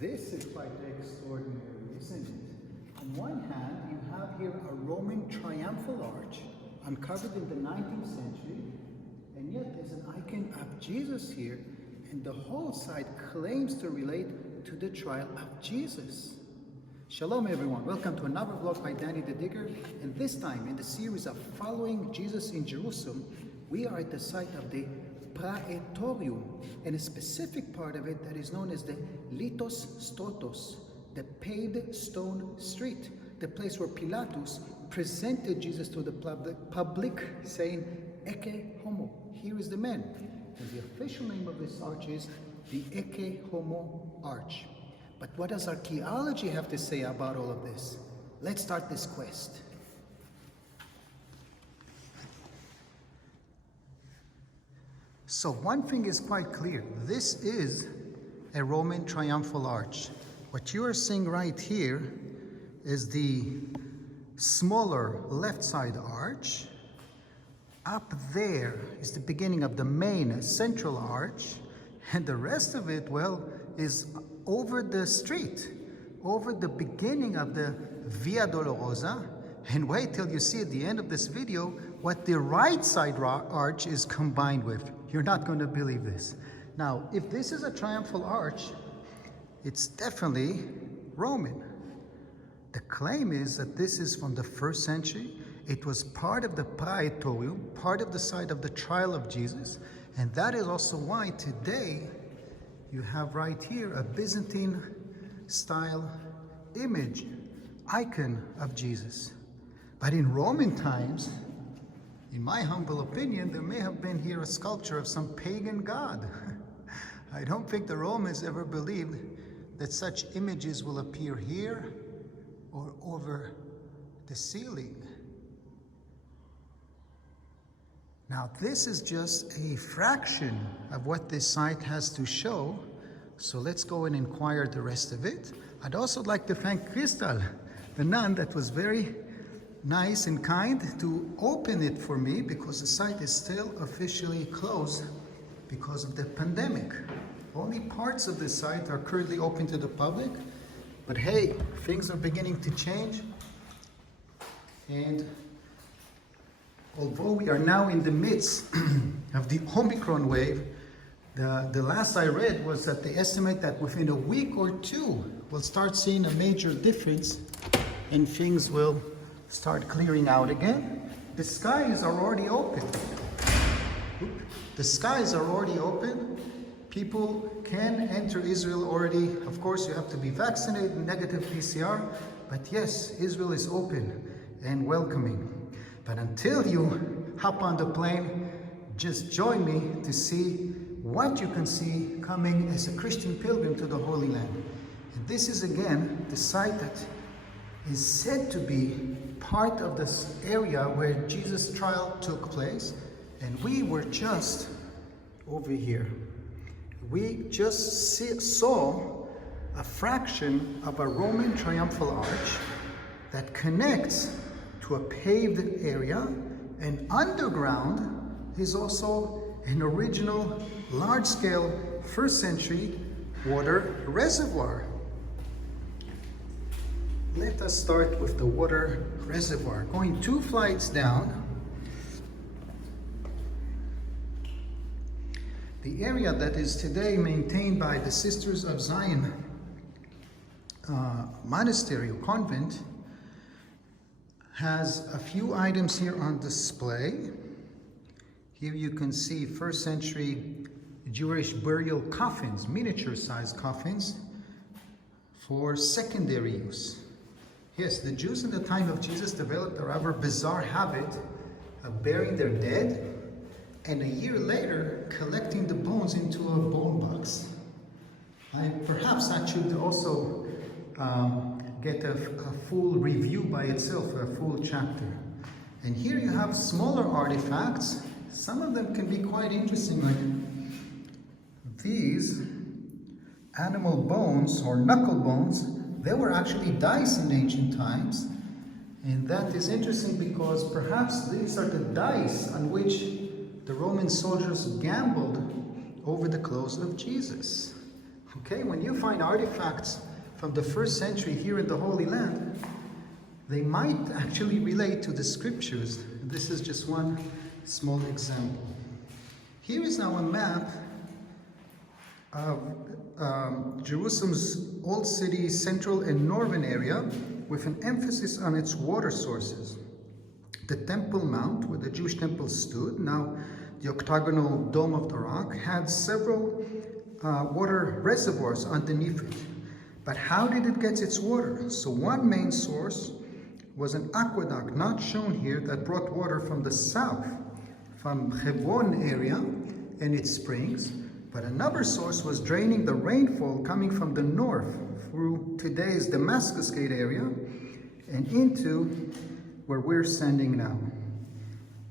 This is quite extraordinary, isn't it? On one hand, you have here a Roman triumphal arch uncovered in the 19th century, and yet there's an icon of Jesus here, and the whole site claims to relate to the trial of Jesus. Shalom everyone, welcome to another vlog by Danny the Digger, and this time in the series of Following Jesus in Jerusalem, we are at the site of the Praetorium, and a specific part of it that is known as the Lithostrotos, the paved stone street, the place where Pilatus presented Jesus to the public saying, Ecce, Homo, here is the man. And the official name of this arch is the Ecce Homo Arch. But what does archaeology have to say about all of this? Let's start this quest. So one thing is quite clear. This is a Roman triumphal arch. What you are seeing right here is the smaller left side arch. Up there is the beginning of the main central arch, and the rest of it, well, is over the street, over the beginning of the Via Dolorosa. And wait till you see at the end of this video what the right side arch is combined with. You're not going to believe this. Now, if this is a triumphal arch, it's definitely Roman. The claim is that this is from the 1st century. It was part of the Praetorium, part of the site of the trial of Jesus. And that is also why today you have right here a Byzantine style image, icon of Jesus. But in Roman times, in my humble opinion, there may have been here a sculpture of some pagan god. I don't think the Romans ever believed that such images will appear here or over the ceiling. Now, this is just a fraction of what this site has to show, so let's go and inquire the rest of it. I'd also like to thank Crystal, the nun that was very nice and kind to open it for me, because the site is still officially closed because of the pandemic. Only parts of the site are currently open to the public, but hey, things are beginning to change, and although we are now in the midst of the Omicron wave, the last I read was that they estimate that within a week or two, we'll start seeing a major difference and things will start clearing out again. The skies are already open. The skies are already open. People can enter Israel already. Of course, you have to be vaccinated, negative PCR, but yes, Israel is open and welcoming. But until you hop on the plane, just join me to see what you can see coming as a Christian pilgrim to the Holy Land. And this is again the site that is said to be part of this area where Jesus' trial took place. And we were just over here. We just saw a fraction of a Roman triumphal arch that connects to a paved area, and underground is also an original large-scale 1st century water reservoir. Let us start with the water reservoir. Going 2 flights down, the area that is today maintained by the Sisters of Zion monastery or convent has a few items here on display. Here you can see 1st century Jewish burial coffins, miniature-sized coffins for secondary use. Yes, the Jews in the time of Jesus developed a rather bizarre habit of burying their dead and a year later collecting the bones into a bone box. Perhaps that should also get a full review by itself, a full chapter. And here you have smaller artifacts. Some of them can be quite interesting, like these animal bones or knuckle bones. They were actually dice in ancient times, and that is interesting because perhaps these are the dice on which the Roman soldiers gambled over the clothes of Jesus. Okay, when you find artifacts from the 1st century here in the Holy Land, they might actually relate to the scriptures. This is just one small example. Here is now a map of Jerusalem's old city central and northern area with an emphasis on its water sources. The Temple Mount, where the Jewish temple stood, now the octagonal dome of the rock, had several water reservoirs underneath it. But how did it get its water? So one main source was an aqueduct, not shown here, that brought water from the south, from Hebron area and its springs. But another source was draining the rainfall coming from the north through today's Damascus Gate area and into where we're standing now.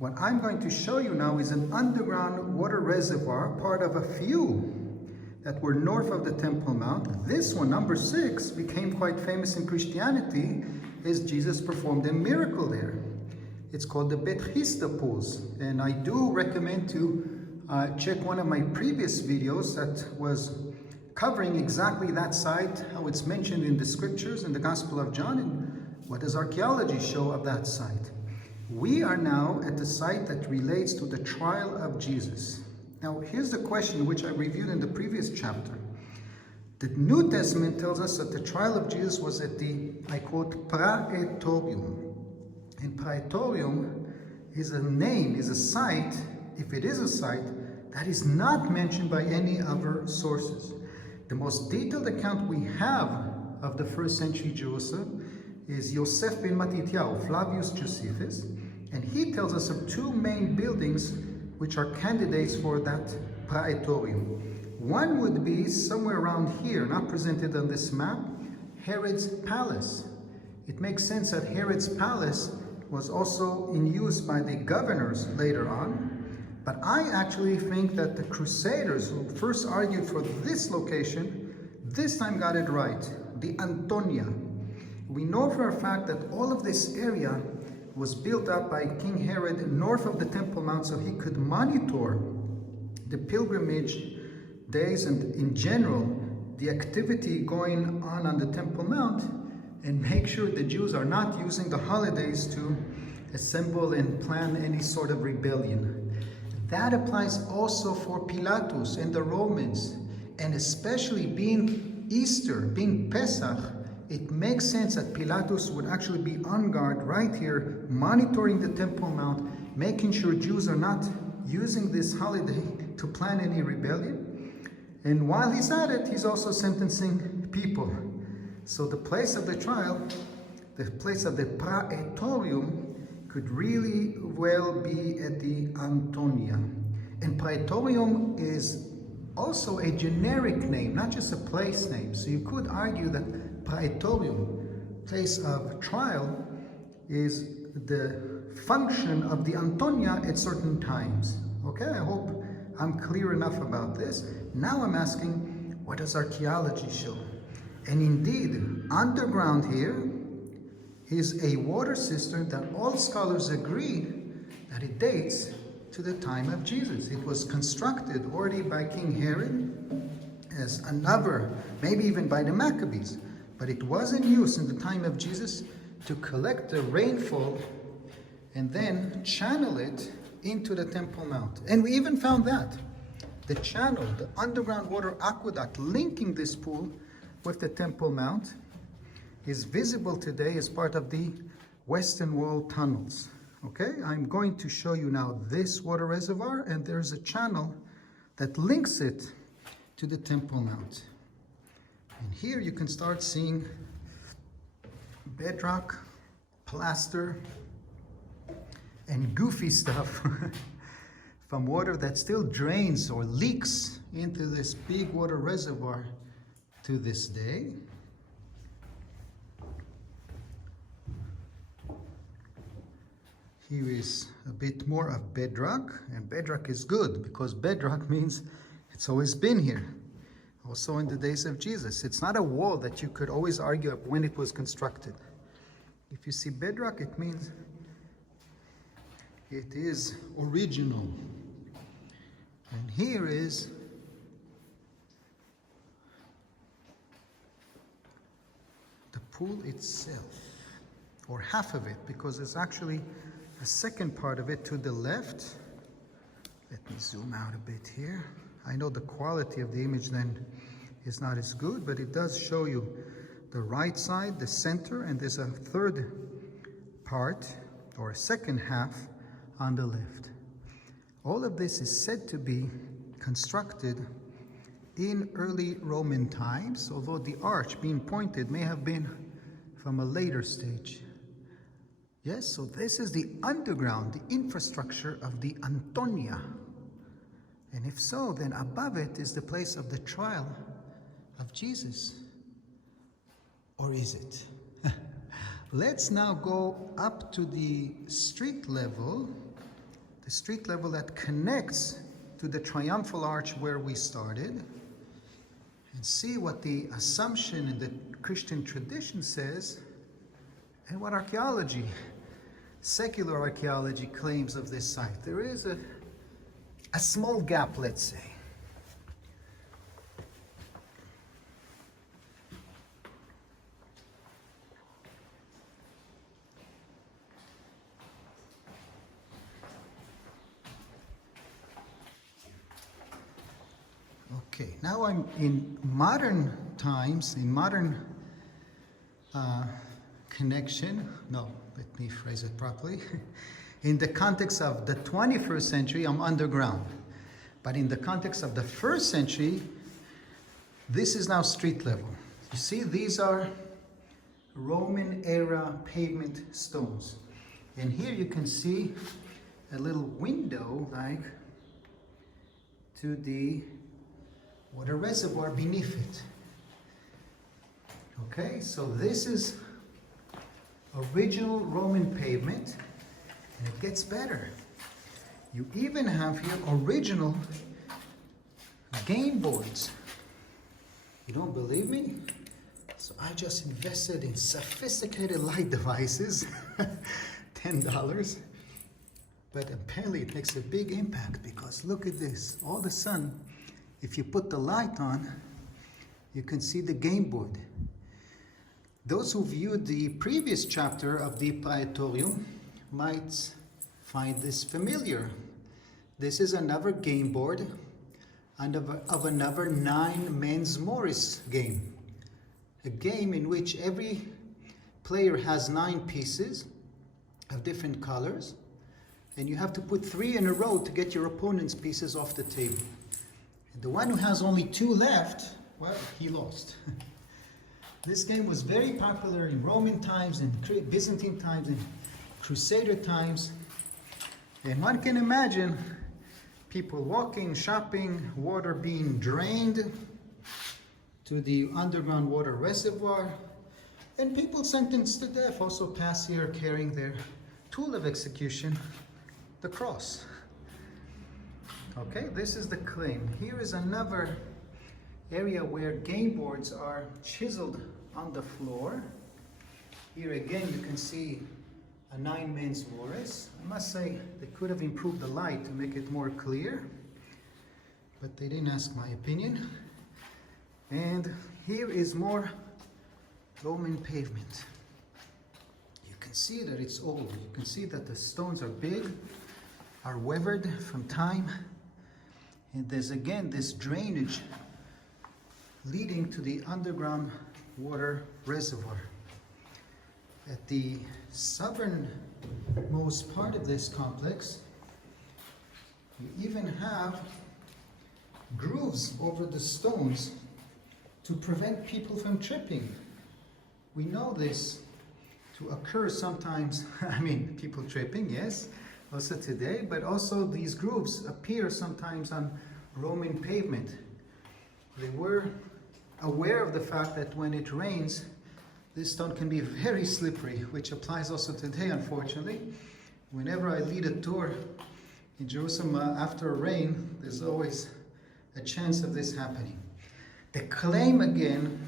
What I'm going to show you now is an underground water reservoir, part of a few that were north of the Temple Mount. This one, number 6, became quite famous in Christianity as Jesus performed a miracle there. It's called the Bet Chista pools, and I do recommend to check one of my previous videos that was covering exactly that site, how it's mentioned in the scriptures in the Gospel of John, and what does archaeology show of that site. We are now at the site that relates to the trial of Jesus. Now, here's the question which I reviewed in the previous chapter. The New Testament tells us that the trial of Jesus was at the, I quote, Praetorium. And Praetorium is a name, is a site, if it is a site, that is not mentioned by any other sources. The most detailed account we have of the 1st century Jerusalem is Yosef ben Matityahu, Flavius Josephus, and he tells us of 2 main buildings which are candidates for that Praetorium. One would be somewhere around here, not presented on this map, Herod's palace. It makes sense that Herod's palace was also in use by the governors later on, but I actually think that the Crusaders who first argued for this location, this time got it right, the Antonia. We know for a fact that all of this area was built up by King Herod north of the Temple Mount so he could monitor the pilgrimage days and in general the activity going on the Temple Mount and make sure the Jews are not using the holidays to assemble and plan any sort of rebellion. That applies also for Pilatus and the Romans, and especially being Easter, being Pesach, it makes sense that Pilatus would actually be on guard right here, monitoring the Temple Mount, making sure Jews are not using this holiday to plan any rebellion. And while he's at it, he's also sentencing people. So the place of the trial, the place of the Praetorium, could really well be at the Antonia. And Praetorium is also a generic name, not just a place name. So you could argue that Praetorium, place of trial, is the function of the Antonia at certain times. Okay, I hope I'm clear enough about this. Now I'm asking, what does archaeology show? And indeed, underground here is a water cistern that all scholars agree that it dates to the time of Jesus. It was constructed already by King Herod as another, maybe even by the Maccabees, but it was in use in the time of Jesus to collect the rainfall and then channel it into the Temple Mount. And we even found that. The channel, the underground water aqueduct linking this pool with the Temple Mount is visible today as part of the Western Wall tunnels. Okay, I'm going to show you now this water reservoir, and there's a channel that links it to the Temple Mount. And here you can start seeing bedrock, plaster, and goofy stuff from water that still drains or leaks into this big water reservoir to this day. Here is a bit more of bedrock, and bedrock is good because bedrock means it's always been here. Also in the days of Jesus. It's not a wall that you could always argue when it was constructed. If you see bedrock, it means it is original. And here is pool itself, or half of it, because there's actually a second part of it to the left. Let me zoom out a bit here. I know the quality of the image then is not as good, but it does show you the right side, the center, and there's a third part, or a second half, on the left. All of this is said to be constructed in early Roman times, although the arch being pointed may have been from a later stage. Yes, so this is the underground, the infrastructure of the Antonia. And if so, then above it is the place of the trial of Jesus. Or is it? Let's now go up to the street level that connects to the triumphal arch where we started, and see what the assumption in the Christian tradition says and what archaeology, secular archaeology, claims of this site. There is a small gap, let's say. Okay, now I'm in modern times, in modern connection. No, let me phrase it properly. In the context of the 21st century, I'm underground. But in the context of the first century, this is now street level. You see, these are Roman era pavement stones. And here you can see a little window, like, to the water reservoir beneath it. Okay, so this is original Roman pavement, and it gets better. You even have here original game boards. You don't believe me? So I just invested in sophisticated light devices, $10. But apparently it makes a big impact, because look at this. All of a sudden, if you put the light on, you can see the game board. Those who viewed the previous chapter of the Praetorium might find this familiar. This is another game board of another 9 Men's Morris game. A game in which every player has 9 pieces of different colors, and you have to put 3 in a row to get your opponent's pieces off the table. The one who has only 2 left, well, he lost. This game was very popular in Roman times, in Byzantine times, in Crusader times. And one can imagine people walking, shopping, water being drained to the underground water reservoir, and people sentenced to death also pass here carrying their tool of execution, the cross. Okay, this is the claim. Here is another area where game boards are chiseled on the floor. Here again you can see a 9 Men's Morris. I must say they could have improved the light to make it more clear, but they didn't ask my opinion. And here is more Roman pavement. You can see that it's old. You can see that the stones are big, are weathered from time. And there's again this drainage leading to the underground water reservoir. At the southernmost part of this complex, you even have grooves over the stones to prevent people from tripping. We know this to occur sometimes, I mean, people tripping, yes, also today, but also these grooves appear sometimes on Roman pavement. They were aware of the fact that when it rains, this stone can be very slippery, which applies also today, unfortunately. Whenever I lead a tour in Jerusalem after a rain, there's always a chance of this happening. The claim again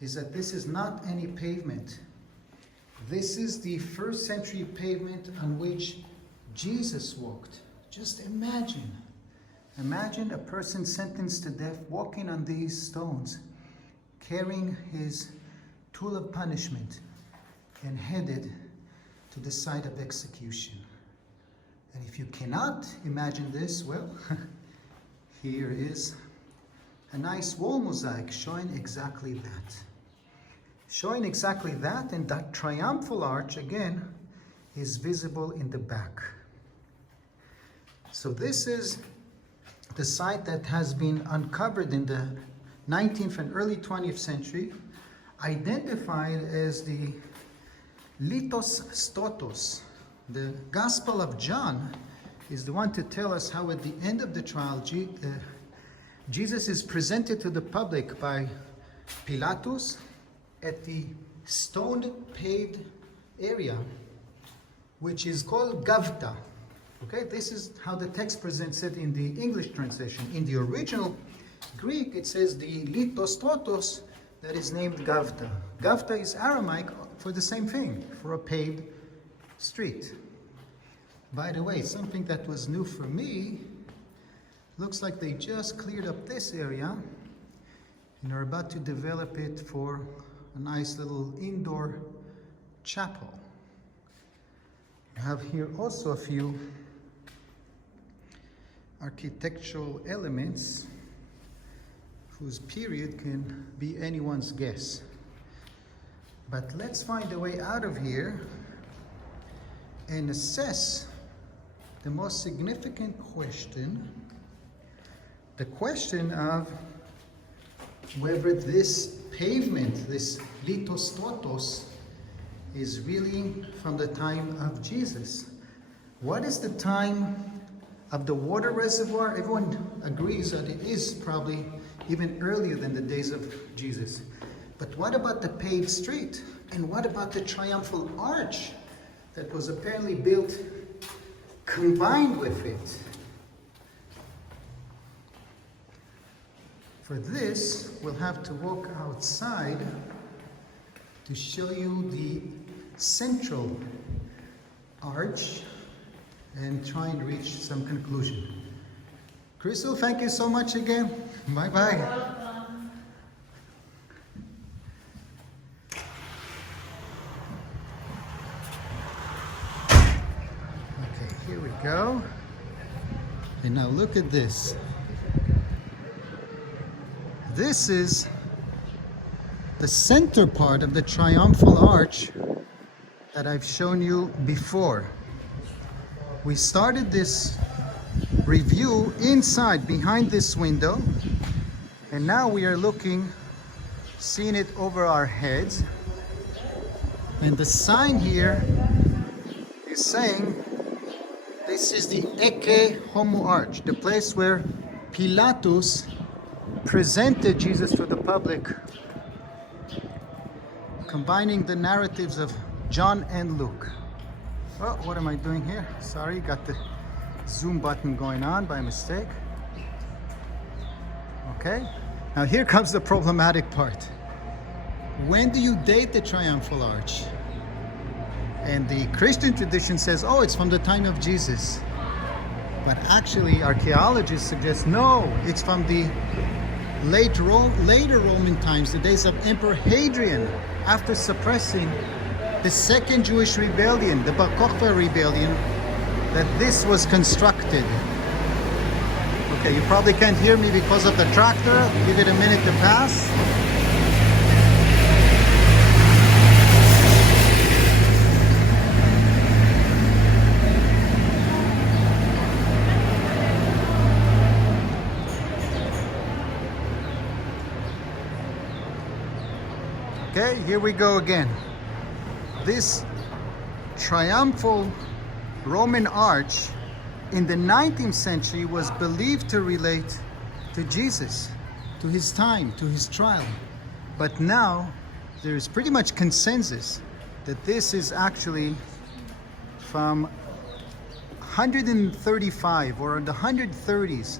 is that this is not any pavement. This is the first century pavement on which Jesus walked. Just imagine. Imagine a person sentenced to death walking on these stones, carrying his tool of punishment, and headed to the site of execution. And if you cannot imagine this, well, here is a nice wall mosaic showing exactly that. Showing exactly that, and that triumphal arch, again, is visible in the back. So this is the site that has been uncovered in the 19th and early 20th century, identified as the Lithostrotos. The Gospel of John is the one to tell us how at the end of the trial, Jesus is presented to the public by Pilatus at the stone paved area, which is called Gavta. Okay, this is how the text presents it in the English translation. In the original Greek, it says the Lithostrotos, that is named Gavta. Gavta is Aramaic for the same thing, for a paved street. By the way, something that was new for me, looks like they just cleared up this area and are about to develop it for a nice little indoor chapel. I have here also a few architectural elements whose period can be anyone's guess. But let's find a way out of here and assess the most significant question, the question of whether this pavement, this Lithostrotos, is really from the time of Jesus. What is the time of the water reservoir? Everyone agrees that it is probably even earlier than the days of Jesus. But what about the paved street? And what about the triumphal arch that was apparently built combined with it? For this, we'll have to walk outside to show you the central arch and try and reach some conclusion. Crystal, thank you so much again. Bye-bye. Okay, here we go. And now look at this. This is the center part of the triumphal arch that I've shown you before. We started this review inside, behind this window, and now we are looking, seeing it over our heads. And the sign here is saying this is the Ecce Homo arch, the place where Pilatus presented Jesus to the public, combining the narratives of John and Luke. Oh, what am I doing here? Sorry, got the zoom button going on by mistake. Okay, now here comes the problematic part. When do you date the triumphal arch? And the Christian tradition says, oh, it's from the time of Jesus. But actually, archaeologists suggest, no, it's from the later Roman times, the days of Emperor Hadrian, after suppressing the second Jewish rebellion, the Bar Kokhba rebellion, that this was constructed. Okay, you probably can't hear me because of the tractor. Give it a minute to pass. Okay, here we go again. This triumphal Roman arch in the 19th century was believed to relate to Jesus, to his time, to his trial. But now there is pretty much consensus that this is actually from 135 or in the 130s,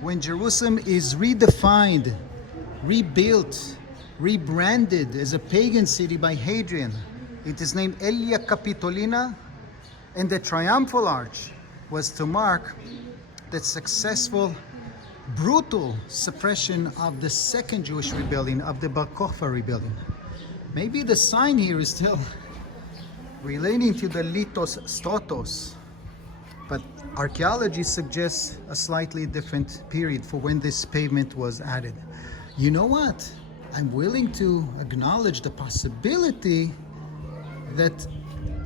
when Jerusalem is redefined, rebuilt, rebranded as a pagan city by Hadrian. It is named Aelia Capitolina, and the triumphal arch was to mark the successful, brutal suppression of the second Jewish rebellion, of the Bar Kokhba rebellion. Maybe the sign here is still relating to the Lithostrotos, but archaeology suggests a slightly different period for when this pavement was added. You know what? I'm willing to acknowledge the possibility that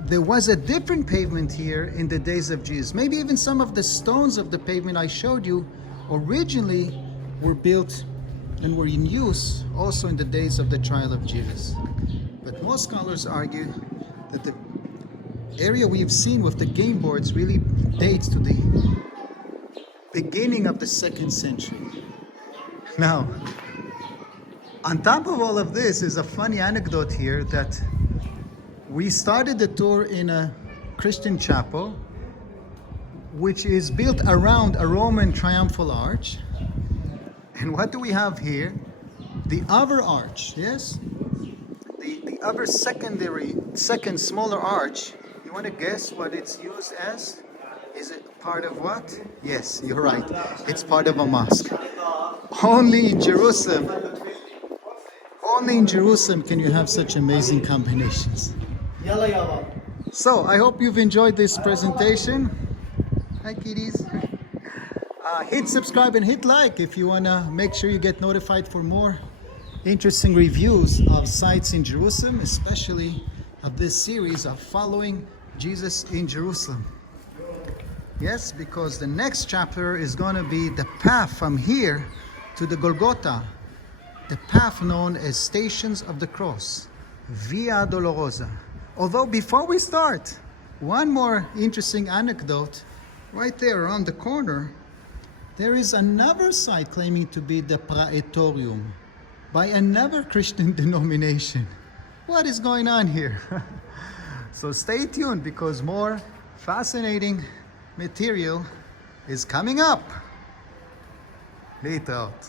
there was a different pavement here in the days of Jesus. Maybe even some of the stones of the pavement I showed you originally were built and were in use also in the days of the trial of Jesus. But most scholars argue that the area we've seen with the game boards really dates to the beginning of the 2nd century. Now, on top of all of this is a funny anecdote here that we started the tour in a Christian chapel, which is built around a Roman triumphal arch. And what do we have here? The other arch, yes? The other second smaller arch. You want to guess what it's used as? Is it part of what? Yes, you're right. It's part of a mosque. Only in Jerusalem can you have such amazing combinations. So, I hope you've enjoyed this presentation. Hi, kitties. Hit subscribe and hit like if you want to make sure you get notified for more interesting reviews of sites in Jerusalem, especially of this series of following Jesus in Jerusalem. Yes, because the next chapter is going to be the path from here to the Golgotha, the path known as Stations of the Cross, Via Dolorosa. Although before we start, one more interesting anecdote. Right there around the corner, there is another site claiming to be the Praetorium by another Christian denomination. What is going on here? So stay tuned because more fascinating material is coming up. Later out.